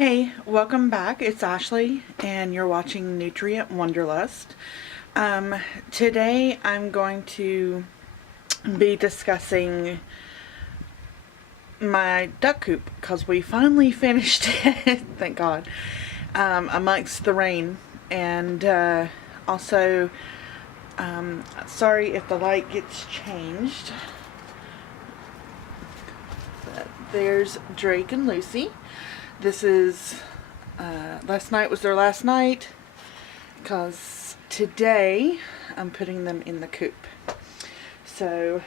Hey, welcome back. It's Ashley and you're watching Nutrient Wanderlust. Today I'm going to be discussing my duck coop because we finally finished it, thank God, amongst the rain. And also, sorry if the light gets changed. But there's Drake and Lucy. This is, last night was their last night, because today I'm putting them in the coop. So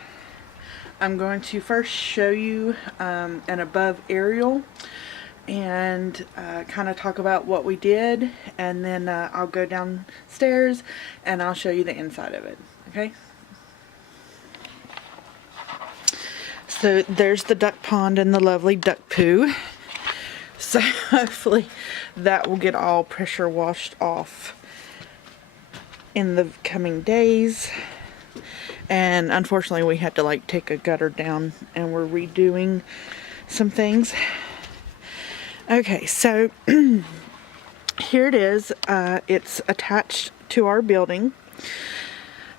I'm going to first show you an above aerial and kind of talk about what we did, and then I'll go downstairs and I'll show you the inside of it, okay? So there's the duck pond and the lovely duck poo. So hopefully that will get all pressure washed off in the coming days. And unfortunately we had to like take a gutter down and we're redoing some things. Okay, so here it is. It's attached to our building.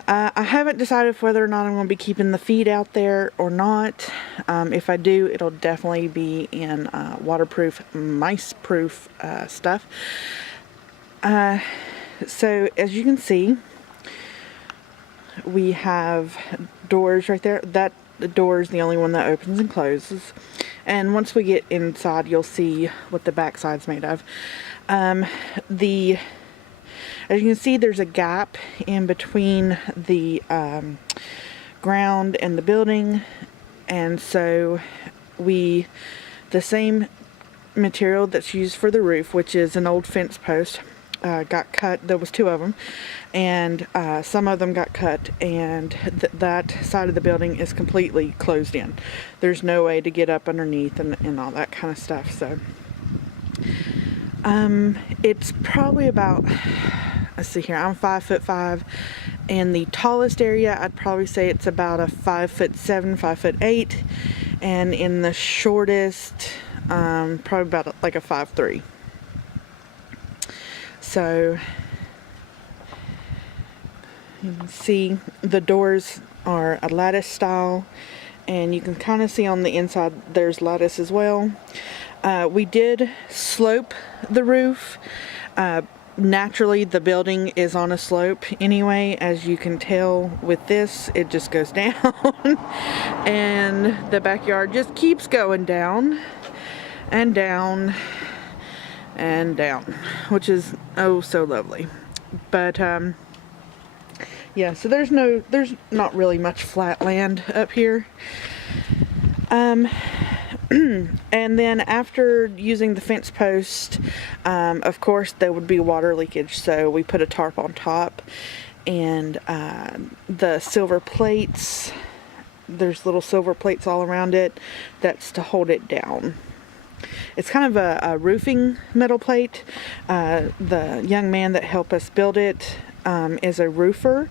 I haven't decided whether or not I'm going to be keeping the feed out there or not. If I do, it'll definitely be in waterproof, mice-proof stuff. So as you can see, we have doors right there. That door is the only one that opens and closes. And once we get inside, you'll see what the backside's made of. As you can see, there's a gap in between the ground and the building, and so the same material that's used for the roof, which is an old fence post, got cut. There was two of them, and some of them got cut, and that side of the building is completely closed in. There's no way to get up underneath and all that kind of stuff. So it's probably about, let's see here, I'm 5'5", and the tallest area I'd probably say it's about a 5'7", 5'8", and in the shortest probably about like a 5'3". So you can see the doors are a lattice style, and you can kind of see on the inside there's lattice as well. We did slope the roof. Naturally the building is on a slope anyway, as you can tell. With this, it just goes down and the backyard just keeps going down and down and down, which is oh so lovely. But yeah, so there's not really much flat land up here. And then after using the fence post, of course there would be water leakage, so we put a tarp on top, and the silver plates, there's little silver plates all around it, that's to hold it down. It's kind of a roofing metal plate. The young man that helped us build it is a roofer,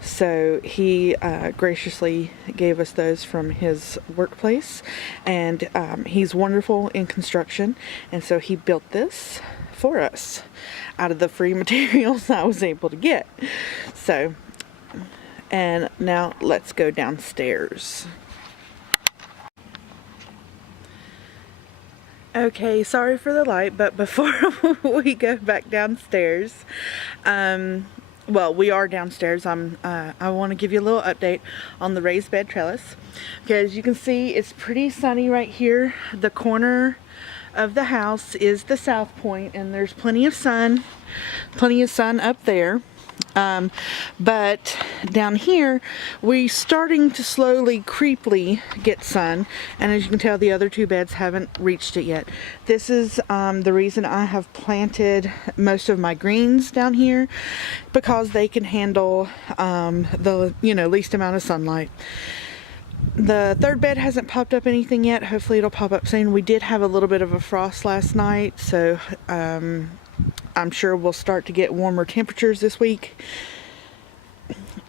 so he graciously gave us those from his workplace, and he's wonderful in construction, and so he built this for us out of the free materials I was able to get. So, and now let's go downstairs. Okay, sorry for the light, but before we go back downstairs, well, we are downstairs. I want to give you a little update on the raised bed trellis. Okay, as you can see, it's pretty sunny right here. The corner of the house is the south point, and there's plenty of sun up there. But down here we're starting to slowly creepily get sun, and as you can tell, the other two beds haven't reached it yet. This is the reason I have planted most of my greens down here, because they can handle the least amount of sunlight. The third bed hasn't popped up anything yet. Hopefully it'll pop up soon. We did have a little bit of a frost last night, so I'm sure we'll start to get warmer temperatures this week.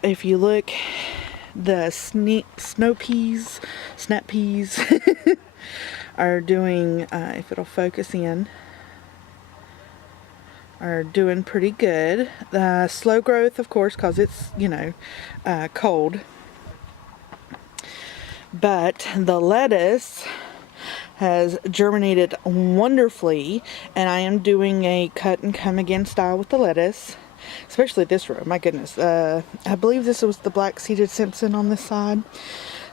If you look, the snap peas are doing, if it'll focus in, are doing pretty good. Slow growth, of course, because it's, you know, cold. But the lettuce has germinated wonderfully, and I am doing a cut and come again style with the lettuce, especially this row. My goodness, I believe this was the black seeded Simpson on this side,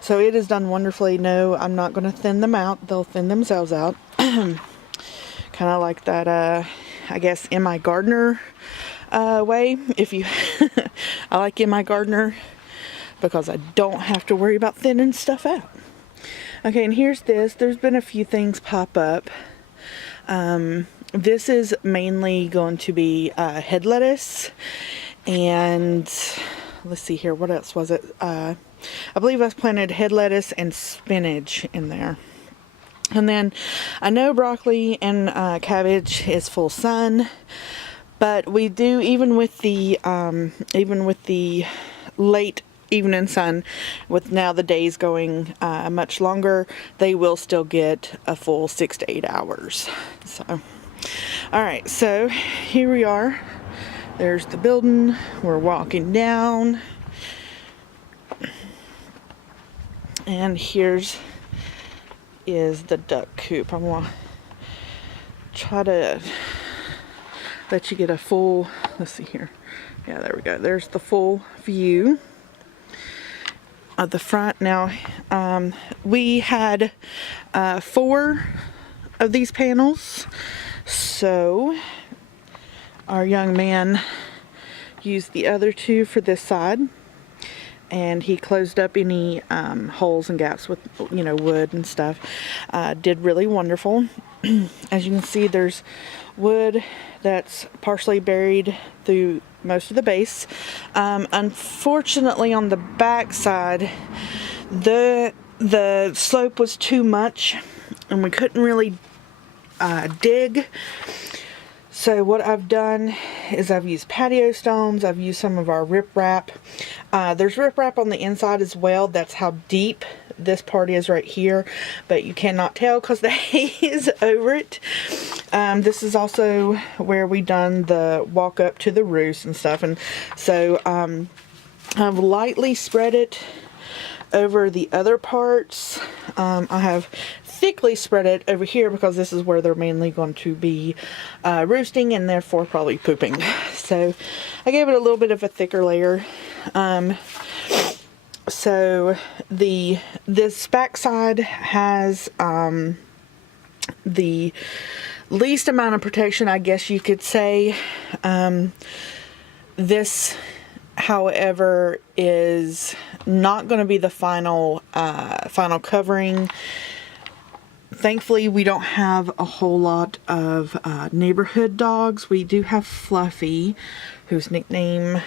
so it has done wonderfully. No, I'm not going to thin them out, they'll thin themselves out. Kind of like that, I guess, in my gardener way. If you I like in my gardener because I don't have to worry about thinning stuff out. Okay, and here's this. There's been a few things pop up. This is mainly going to be head lettuce, and let's see here, what else was it? I believe I planted head lettuce and spinach in there. And then I know broccoli and cabbage is full sun, but we do, even with the late evening sun, with now the days going much longer, they will still get a full 6 to 8 hours. So, all right, so here we are. There's the building. We're walking down, and here's is the duck coop. I'm gonna try to let you get a full, let's see here. Yeah, there we go. There's the full view of the front. Now, we had 4 of these panels, so our young man used the other 2 for this side, and he closed up any holes and gaps with, you know, wood and stuff. Did really wonderful. As you can see, there's wood that's partially buried through most of the base. Unfortunately, on the back side, the slope was too much, and we couldn't really dig. So what I've done is I've used patio stones. I've used some of our riprap. There's riprap on the inside as well. That's how deep this part is right here, but you cannot tell because the hay is over it. This is also where we done the walk up to the roost and stuff, and so I've lightly spread it over the other parts. I have thickly spread it over here because this is where they're mainly going to be roosting, and therefore probably pooping. So I gave it a little bit of a thicker layer. So this back side has the least amount of protection, I guess you could say. This, however, is not going to be the final covering. Thankfully, we don't have a whole lot of neighborhood dogs. We do have Fluffy, whose nickname,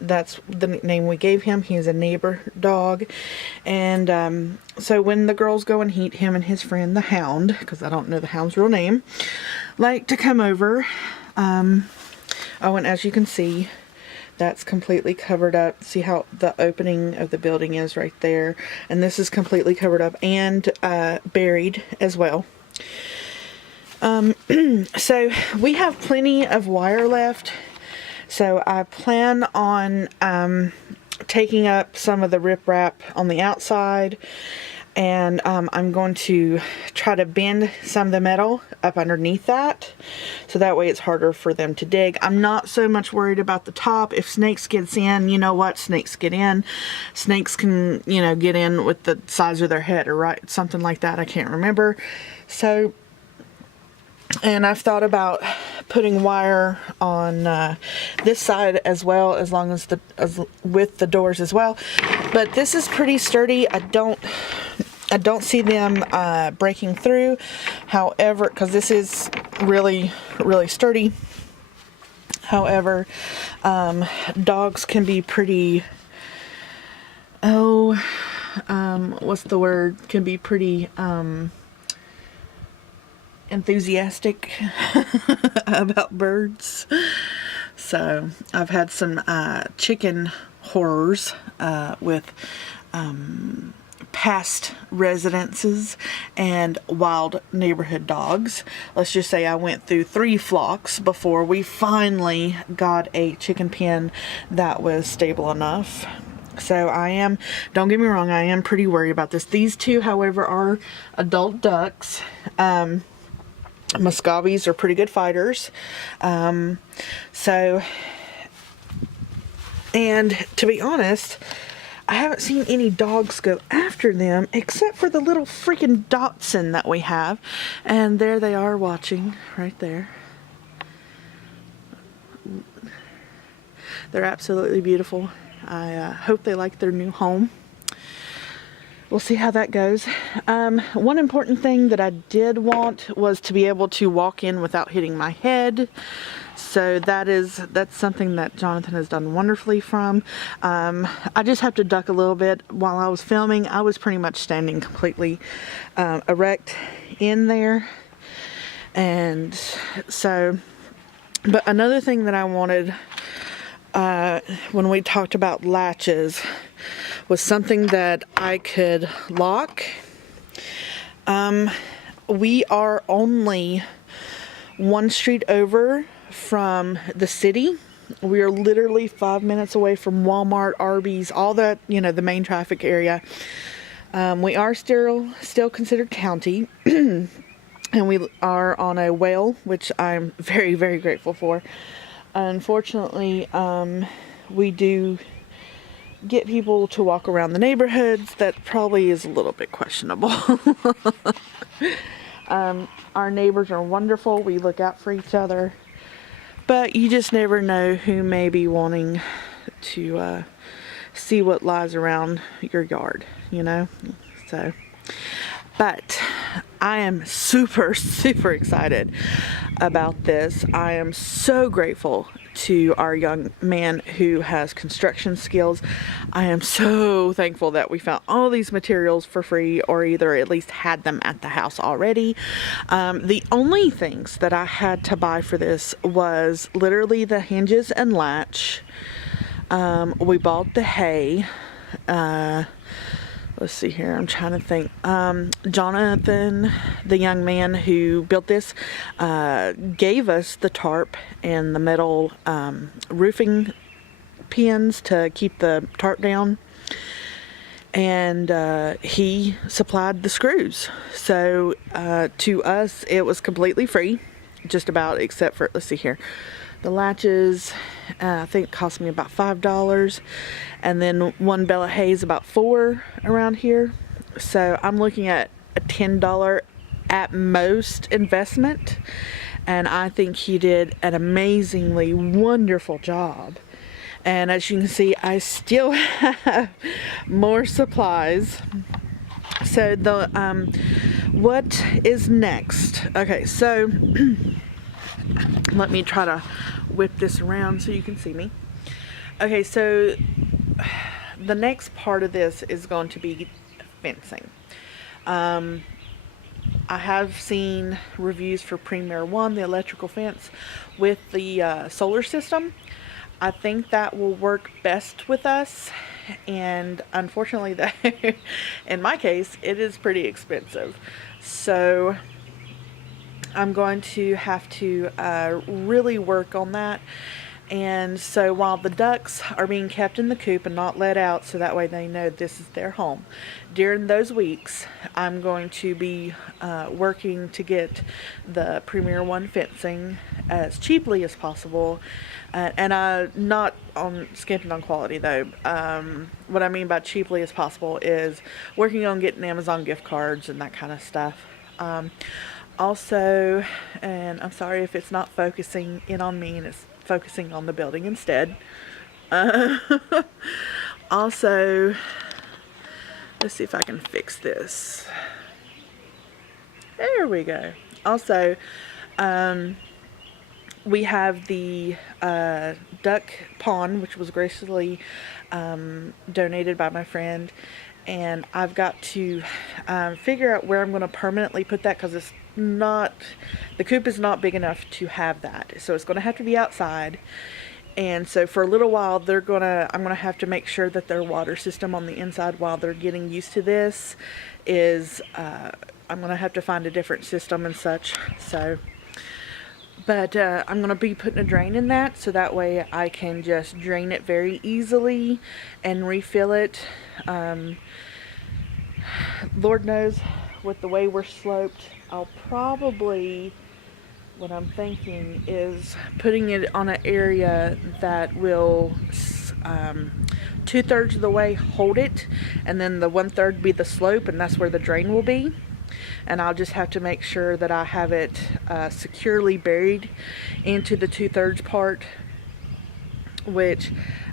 that's the nickname we gave him. He is a neighbor dog. And so when the girls go and heat, him and his friend, the Hound, because I don't know the Hound's real name, like to come over. Oh, and as you can see, that's completely covered up. See how the opening of the building is right there? And this is completely covered up and buried as well. So we have plenty of wire left. So I plan on taking up some of the riprap on the outside, and I'm going to try to bend some of the metal up underneath that, so that way it's harder for them to dig. I'm not so much worried about the top. If snakes gets in, you know what? Snakes get in. Snakes can, you know, get in with the size of their head, or right, something like that. I can't remember. So, and I've thought about putting wire on this side as well, as long as with the doors as well. But this is pretty sturdy. I don't see them breaking through. However, because this is really, really sturdy. However, dogs can be pretty, what's the word? Can be pretty enthusiastic about birds. So I've had some chicken horrors with past residences and wild neighborhood dogs. Let's just say I went through 3 flocks before we finally got a chicken pen that was stable enough. So don't get me wrong, I am pretty worried about this. These 2, however, are adult ducks. Muscovies are pretty good fighters. And to be honest, I haven't seen any dogs go after them except for the little freaking Dachshund that we have. And there they are watching right there. They're absolutely beautiful. I hope they like their new home. We'll see how that goes. One important thing that I did want was to be able to walk in without hitting my head. So that's something that Jonathan has done wonderfully from. I just have to duck a little bit. While I was filming, I was pretty much standing completely erect in there. And so, but another thing that I wanted when we talked about latches was something that I could lock. We are only 1 street over from the city. We are literally 5 minutes away from Walmart, Arby's, all that, the main traffic area. We are still considered county. And we are on a whale, which I'm very, very grateful for. Unfortunately, we do get people to walk around the neighborhoods. That probably is a little bit questionable. Our neighbors are wonderful. We look out for each other. But you just never know who may be wanting to see what lies around your yard, So, but I am super, super excited about this. I am so grateful to our young man who has construction skills. I am so thankful that we found all these materials for free, or either at least had them at the house already. The only things that I had to buy for this was literally the hinges and latch. We bought the hay. Let's see here, I'm trying to think. Jonathan, the young man who built this, gave us the tarp and the metal roofing pins to keep the tarp down. And he supplied the screws. So to us, it was completely free, just about, except for, let's see here. The latches, I think it cost me about $5. And then 1 bale of hay is about $4 around here. So I'm looking at a $10 at most investment. And I think he did an amazingly wonderful job. And as you can see, I still have more supplies. So what is next? Okay, so let me try to whip this around so you can see me. Okay, so the next part of this is going to be fencing. I have seen reviews for Premier One, the electrical fence with the solar system. I think that will work best with us, and unfortunately that in my case it is pretty expensive. So I'm going to have to really work on that. And so while the ducks are being kept in the coop and not let out, so that way they know this is their home, during those weeks I'm going to be working to get the Premier One fencing as cheaply as possible, and not skimping on quality though. What I mean by cheaply as possible is working on getting Amazon gift cards and that kind of stuff. Also, and I'm sorry if it's not focusing in on me and it's focusing on the building instead. Also, let's see if I can fix this. There we go. Also, we have the duck pond, which was graciously donated by my friend, and I've got to figure out where I'm going to permanently put that, because it's not, the coop is not big enough to have that, so it's going to have to be outside. And so for a little while, I'm gonna have to make sure that their water system on the inside, while they're getting used to this, is I'm gonna have to find a different system and such. So, but I'm gonna be putting a drain in that, so that way I can just drain it very easily and refill it. Lord knows, with the way we're sloped, I'll probably, what I'm thinking is putting it on an area that will 2/3 of the way hold it, and then the 1/3 be the slope, and that's where the drain will be. And I'll just have to make sure that I have it securely buried into the 2/3 part, which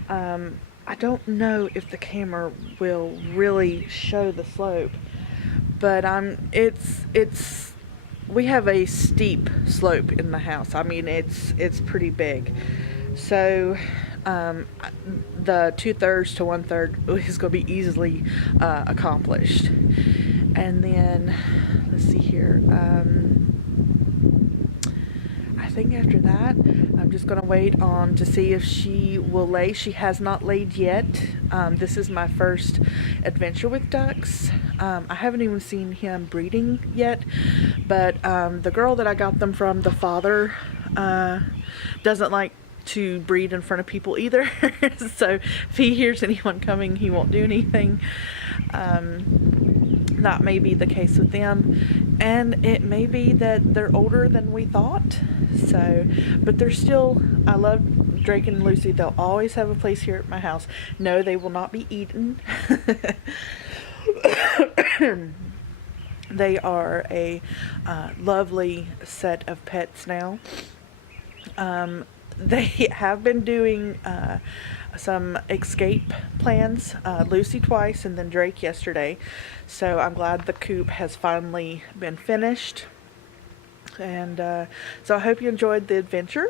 I don't know if the camera will really show the slope, but we have a steep slope in the house. I mean, it's pretty big. So the 2/3 to 1/3 is going to be easily accomplished. And then let's see here. I think after that, I'm just going to wait on to see if she will lay. She has not laid yet. This is my first adventure with ducks. I haven't even seen him breeding yet, but the girl that I got them from, the father, doesn't like to breed in front of people either. So if he hears anyone coming, he won't do anything. That may be the case with them, and it may be that they're older than we thought. So, but they're still, I love Drake and Lucy. They'll always have a place here at my house. No, they will not be eaten. They are a lovely set of pets now. They have been doing some escape plans, Lucy twice and then Drake yesterday. So I'm glad the coop has finally been finished. And so I hope you enjoyed the adventure.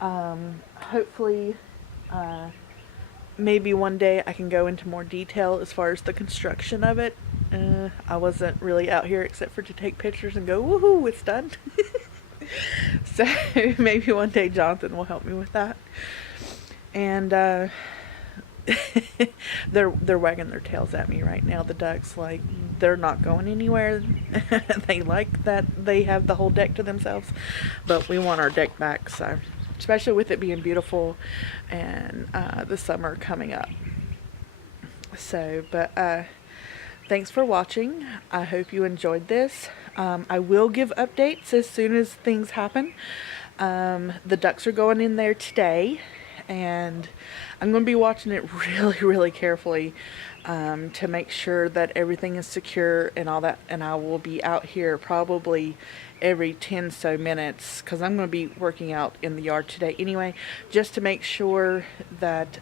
Hopefully maybe one day I can go into more detail as far as the construction of it. I wasn't really out here except for to take pictures and go, woohoo, it's done. So maybe one day Jonathan will help me with that. And they're wagging their tails at me right now, the ducks, like they're not going anywhere. They like that they have the whole deck to themselves, but we want our deck back. So especially with it being beautiful and the summer coming up. So but thanks for watching. I hope you enjoyed this. I will give updates as soon as things happen. The ducks are going in there today, and I'm going to be watching it really carefully to make sure that everything is secure and all that. And I will be out here probably every 10 so minutes, because I'm going to be working out in the yard today anyway, just to make sure that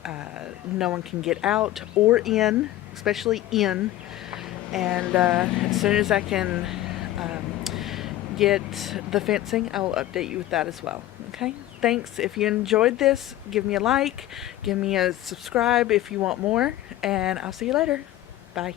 no one can get out or in, especially in. And as soon as I can get the fencing, I will update you with that as well. Okay, thanks. If you enjoyed this, give me a like, give me a subscribe if you want more, and I'll see you later. Bye.